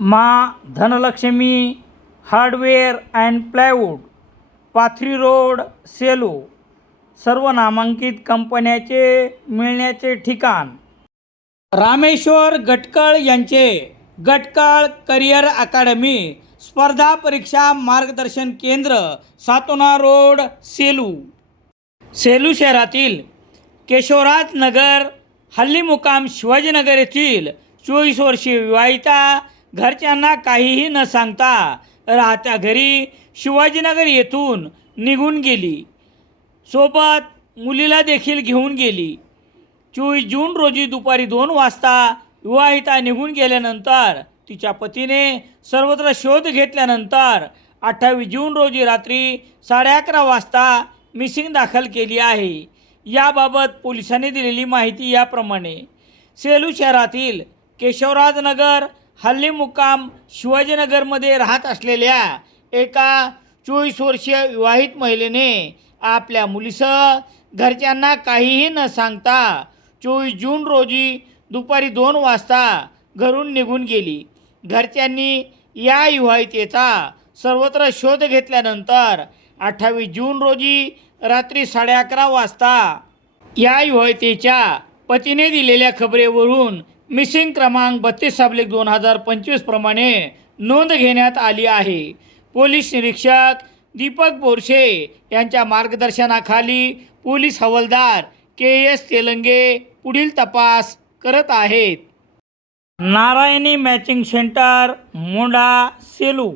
मा Dhanalakshmi hardware and plywood Pathri road Selu सर्व नामांकित कंपन्याचे मिळण्याचे ठिकाण. रामेश्वर गटकळ यांचे गटकळ करिअर अकादमी स्पर्धा परीक्षा मार्गदर्शन केंद्र सातोना रोड सेलू. सेलू शहरातील केशवराज नगर हल्ली मुकाम शिवाजीनगर येथील चोवीस वर्षीय विवाहिता घरच्यांना काहीही न सांगता राहत्या घरी शिवाजीनगर येथून निघून गेली. सोबत मुलीला देखील घेऊन गेली. चोवीस जून रोजी दुपारी दोन वाजता विवाहिता निघून गेल्यानंतर तिच्या पतीने सर्वत्र शोध घेतल्यानंतर अठ्ठावीस जून रोजी रात्री साडे अकरा वाजता मिसिंग दाखल केली आहे. याबाबत पोलिसांनी दिलेली माहिती याप्रमाणे. सेलू शहरातील केशवराजनगर हल्ली मुक्काम शिवाजीनगरमध्ये राहत असलेल्या एका चोवीस वर्षीय विवाहित महिलेने आपल्या मुलीसह घरच्यांना काहीही न सांगता चोवीस जून रोजी दुपारी दोन वाजता घरून निघून गेली. घरच्यांनी या विवाहितेचा सर्वत्र शोध घेतल्यानंतर अठ्ठावीस जून रोजी रात्री साडे अकरा वाजता या विवाहितेच्या पतीने दिलेल्या खबरेवरून मिसिंग क्रमांक बत्तीस साबलेक दोन हजार पंचवीसप्रमाणे नोंद घेण्यात आली आहे. पोलीस निरीक्षक दीपक बोरशे यांच्या मार्गदर्शनाखाली पोलीस हवालदार के एस तेलंगे पुढील तपास करत आहेत. Narayani matching centre Monda Selu.